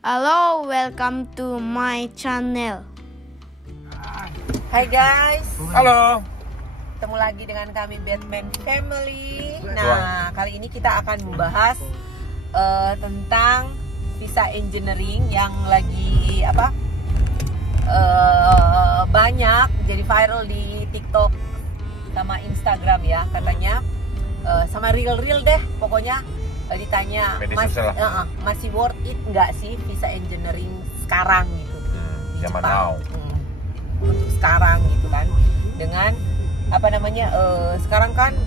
Halo, welcome to my channel. Hai guys, Halo. ketemu lagi dengan kami Batman Family. Nah, kali ini kita akan membahas tentang visa engineering yang lagi banyak jadi viral di TikTok sama Instagram ya, katanya sama reel deh pokoknya. Ditanya masih worth it nggak sih visa engineering sekarang gitu di Zaman Jepang. now. Untuk sekarang gitu kan, dengan sekarang kan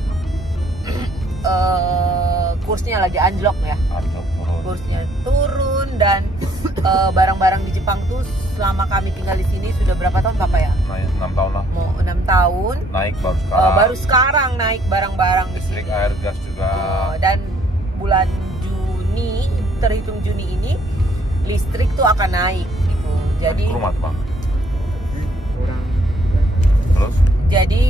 kursnya lagi anjlok ya, kursnya turun dan barang-barang di Jepang tuh selama kami tinggal di sini sudah berapa tahun Papa ya? 6 tahun lah. Mau 6 tahun. Naik baru sekarang. Baru sekarang naik barang-barang di Listrik, sini. air, gas juga. Dan bulan Juni, terhitung Juni ini listrik tuh akan naik gitu. Jadi Rumah tuh, Bang. Terus? jadi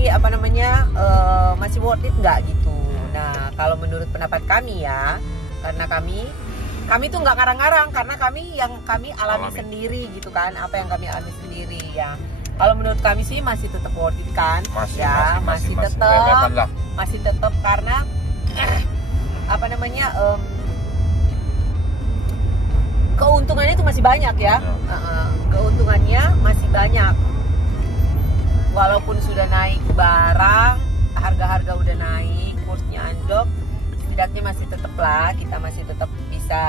masih worth it nggak gitu. Nah, kalau menurut pendapat kami ya, karena kami tuh nggak ngarang-ngarang, karena kami alami sendiri gitu kan, apa yang kami alami sendiri ya. Kalau menurut kami sih masih tetap worth it kan, masih tetap karena keuntungannya itu masih banyak ya. Keuntungannya masih banyak. Walaupun sudah naik barang, harga-harga udah naik, kursnya anjlok, setidaknya kita masih tetap bisa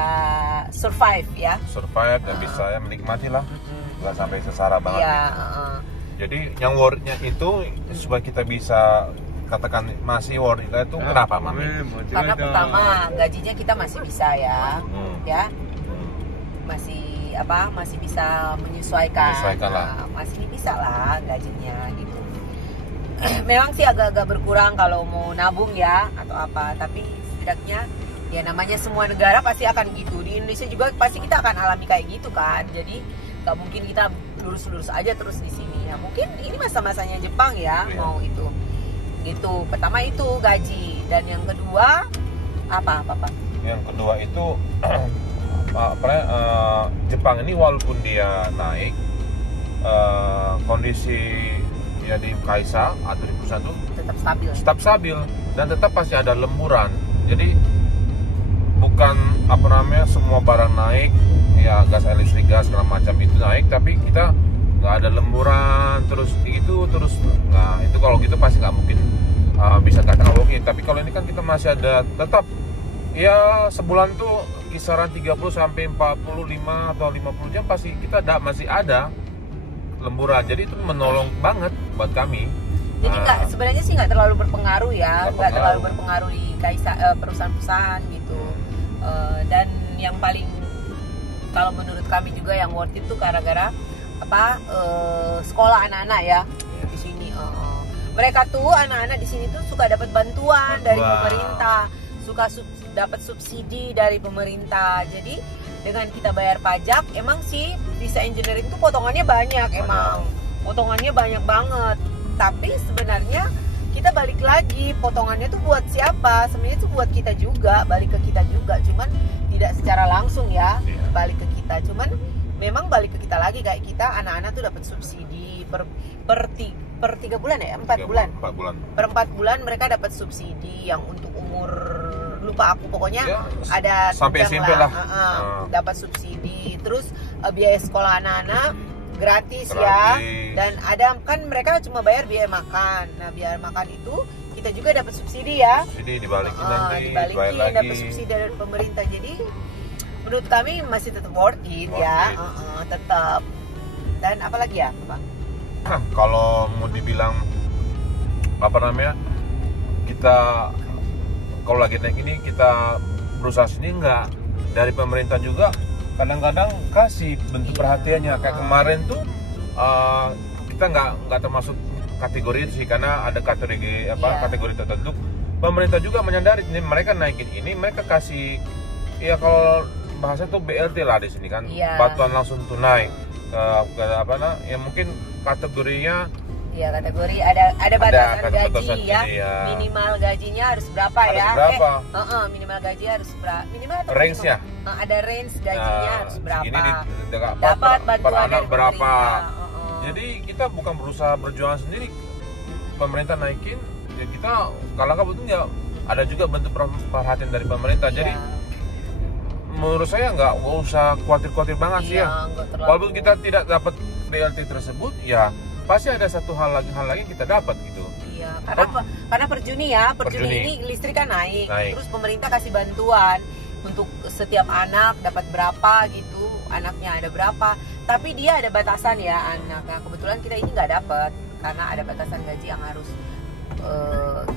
survive ya. Survive dan bisa ya menikmati lah. Nggak sampai sesara banget. Iya, Jadi yang worth-nya itu supaya kita bisa katakan masih worth it itu kenapa, Mami? karena pertama gajinya kita masih bisa ya, ya masih bisa menyesuaikan lah. Masih bisa lah gajinya gitu. Memang sih agak-agak berkurang kalau mau nabung ya atau apa, tapi setidaknya ya namanya semua negara pasti akan gitu. Di Indonesia juga pasti kita akan alami kayak gitu kan. Jadi nggak mungkin kita lurus-lurus aja terus di sini ya. Mungkin ini masa-masanya Jepang ya, mau itu gitu. Pertama itu gaji, dan yang kedua apa? Yang kedua itu Jepang ini walaupun dia naik, kondisi ya di kaisa atau di perusahaan itu tetap stabil dan tetap pasti ada lemburan. Jadi bukan semua barang naik ya, gas, listrik, gas segala macam itu naik, tapi kita nggak ada lemburan terus. Nah itu kalau gitu pasti nggak mungkin bisa katakan oke. Tapi kalau ini kan kita masih ada tetap ya, sebulan tuh kisaran 30 sampai 45 atau 50 jam pasti kita masih ada lemburan. Jadi itu menolong banget buat kami. Jadi sebenarnya sih nggak terlalu berpengaruh ya, nggak terlalu berpengaruh di perusahaan-perusahaan gitu. Dan yang paling, kalau menurut kami juga yang worth it tuh gara-gara sekolah anak-anak ya di sini. Mereka tuh anak-anak di sini tuh suka dapat bantuan dari pemerintah, suka dapat subsidi dari pemerintah. Jadi dengan kita bayar pajak, emang sih visa engineering tuh potongannya banyak, potongannya banyak banget. Tapi sebenarnya kita balik lagi, potongannya tuh buat siapa? Sebenarnya tuh buat kita juga, balik ke kita juga. Cuman tidak secara langsung ya, balik ke kita. Cuman memang balik ke kita lagi, kayak kita anak-anak tuh dapat subsidi per 3 bulan ya, 4 bulan. Per 4 bulan mereka dapat subsidi yang untuk umur, lupa aku pokoknya ya, ada sampai SMP lah. Dapat subsidi. Terus biaya sekolah anak-anak gratis ya. Dan ada kan mereka cuma bayar biaya makan. Nah, biaya makan itu kita juga dapat subsidi ya. Subsidi dibalikin nanti, dibalikin dapat subsidi dari pemerintah. Jadi menurut kami masih tetap worth it ya. Tetap. Dan apalagi ya, Pak? Kalau mau dibilang kita kalau lagi naik ini kita berusaha sini, enggak, dari pemerintah juga kadang-kadang kasih bentuk perhatiannya. Kayak kemarin tuh kita nggak termasuk kategori itu sih, karena ada kategori tertentu. Pemerintah juga menyadari ini, mereka naikin ini, mereka kasih ya, kalau bahasa tuh BLT lah di sini kan, bantuan langsung tunai. Ya mungkin kategorinya Ya, kategori ada batasan gaji ya. Minimal gajinya harus berapa ya? Minimal gaji harus berapa? Minimal atau range-nya? Ada range gajinya harus berapa? Ini dapat bantuan anak berapa? Jadi kita bukan berusaha berjualan sendiri. Pemerintah naikin, ya kita kalau betul ya ada juga bentuk perhatian dari pemerintah. Jadi menurut saya nggak usah khawatir banget sih ya. Walaupun kita tidak dapat BLT tersebut, ya pasti ada satu hal lagi yang kita dapat gitu. Iya, karena per Juni ini listrik kan naik. Terus pemerintah kasih bantuan untuk setiap anak dapat berapa gitu, anaknya ada berapa. Tapi dia ada batasan ya anak. Nah, kebetulan kita ini nggak dapat karena ada batasan gaji yang harus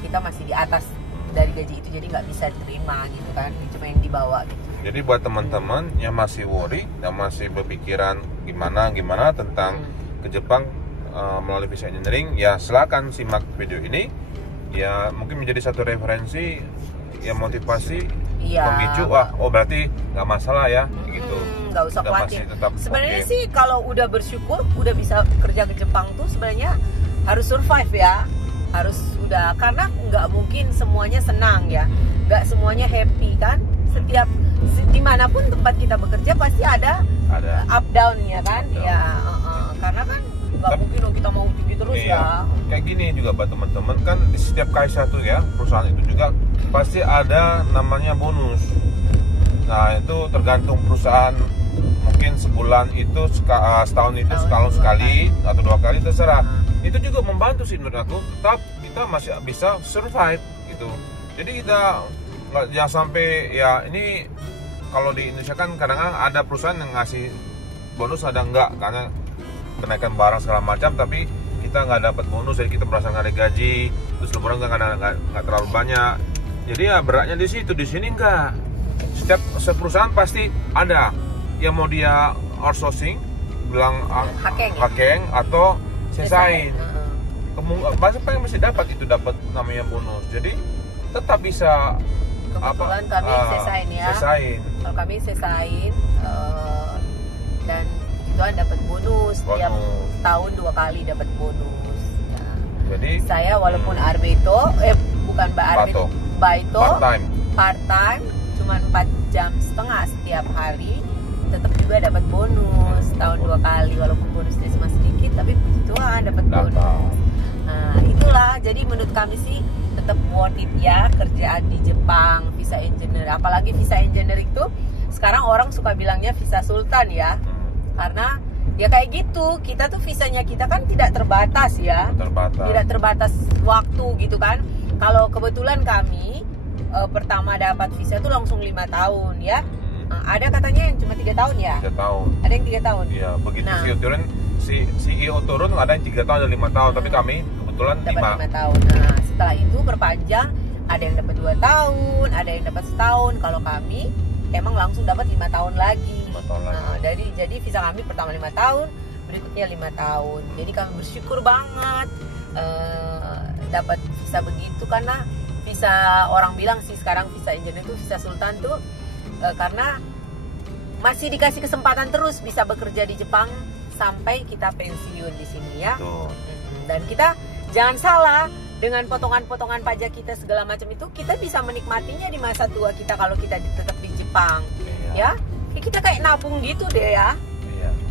kita masih di atas dari gaji itu, jadi nggak bisa terima gitu kan, cuma yang dibawa gitu. Jadi buat teman-teman yang masih worry, yang masih berpikiran gimana tentang ke Jepang melalui visa engineering, ya silakan simak video ini. Ya mungkin menjadi satu referensi, ya motivasi, pemicu. Berarti nggak masalah ya, gitu. Nggak usah khawatir. Sebenarnya sih kalau udah bersyukur, udah bisa kerja ke Jepang tuh sebenarnya harus survive ya, karena nggak mungkin semuanya senang ya, nggak semuanya happy kan. Setiap dimanapun tempat kita bekerja pasti ada up down ya kan. Karena kan nggak mungkin kita mau tinggi terus ya. Kayak gini juga buat teman-teman kan, di setiap Kaisa tuh ya, perusahaan itu juga pasti ada namanya bonus. Nah itu tergantung perusahaan, mungkin sebulan itu setahun itu sekali atau 2 kali terserah. Itu juga membantu sih menurut aku, tetap kita masih bisa survive gitu. Jadi kita jangan sampai ya, ini kalau di Indonesia kan kadang-kadang ada perusahaan yang ngasih bonus, ada enggak, karena kenaikan barang segala macam, tapi kita nggak dapat bonus, jadi kita merasa nggak ada gaji, terus lebaran nggak terlalu banyak. Jadi ya beratnya di situ, di sini enggak. Setiap perusahaan pasti ada yang mau dia outsourcing, bilang hakeng atau sesain. Pasti pengen mesti dapat namanya bonus. Jadi tetap bisa. Kebetulan kami sesain ya. Kalau kami sesain dan itu dapat bonus tiap tahun 2 kali dapat bonus. Ya. Jadi saya walaupun bukan Baito part time cuma 4,5 jam setiap hari, tetap juga dapat bonus tahun 2 kali, walaupun bonusnya cuma sedikit tapi puji Tuhan dapat bonus. Nah, itulah jadi menurut kami sih tetap worth it ya kerjaan di Jepang, visa engineer. Apalagi visa engineer itu sekarang orang suka bilangnya visa sultan ya. Karena ya kayak gitu, kita tuh visanya kita kan tidak terbatas ya. Tidak terbatas waktu gitu kan. Kalau kebetulan kami pertama dapat visa tuh langsung 5 tahun ya. Ada katanya yang cuma 3 tahun ya? 3 tahun. Ada yang 3 tahun? Iya, begitu CEO turun ada yang 3 tahun, ada 5 tahun. Tapi kami kebetulan dapat 5 tahun. Nah, setelah itu perpanjang, ada yang dapat 2 tahun, ada yang dapat setahun. Kalau kami emang langsung dapat 5 tahun lagi. Nah, jadi visa kami pertama 5 tahun, berikutnya 5 tahun. Jadi kami bersyukur banget dapat visa begitu, karena visa, orang bilang sih sekarang visa engineer itu visa sultan tuh karena masih dikasih kesempatan terus bisa bekerja di Jepang sampai kita pensiun di sini ya. Dan kita jangan salah, dengan potongan-potongan pajak kita segala macam itu kita bisa menikmatinya di masa tua kita kalau kita tetap di Jepang. Ya, kita kayak nabung gitu deh ya.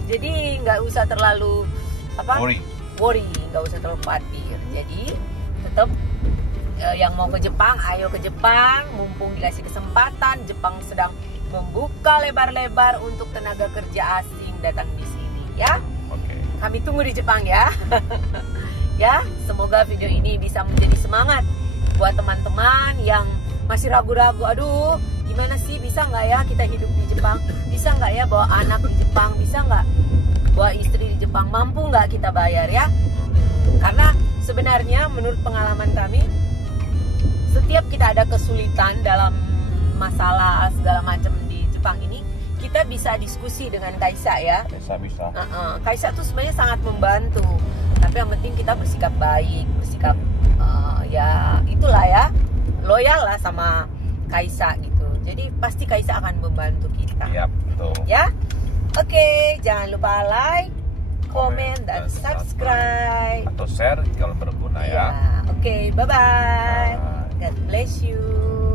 Jadi nggak usah terlalu worry, nggak usah terlalu khawatir. Jadi tetap yang mau ke Jepang, ayo ke Jepang, mumpung dikasih kesempatan. Jepang sedang membuka lebar-lebar untuk tenaga kerja asing datang di sini ya. Kami tunggu di Jepang ya. Ya, semoga video ini bisa menjadi semangat buat teman-teman yang masih ragu-ragu. Aduh, gimana sih, bisa nggak ya kita hidup di Jepang? Bisa nggak ya bawa anak di Jepang? Bisa nggak bawa istri di Jepang? Mampu nggak kita bayar ya? Karena sebenarnya menurut pengalaman kami, setiap kita ada kesulitan dalam masalah segala macam di Jepang ini, kita bisa diskusi dengan Kaisa ya. Bisa. Kaisa tuh sebenarnya sangat membantu. Tapi yang penting kita bersikap baik, bersikap ya itulah ya, loyal lah sama Kaisa gitu. Jadi pasti Kaisa akan membantu kita. Iya, betul. Ya. Oke, jangan lupa like, komen, dan subscribe. Atau share kalau berguna ya. Oke, bye-bye. God bless you.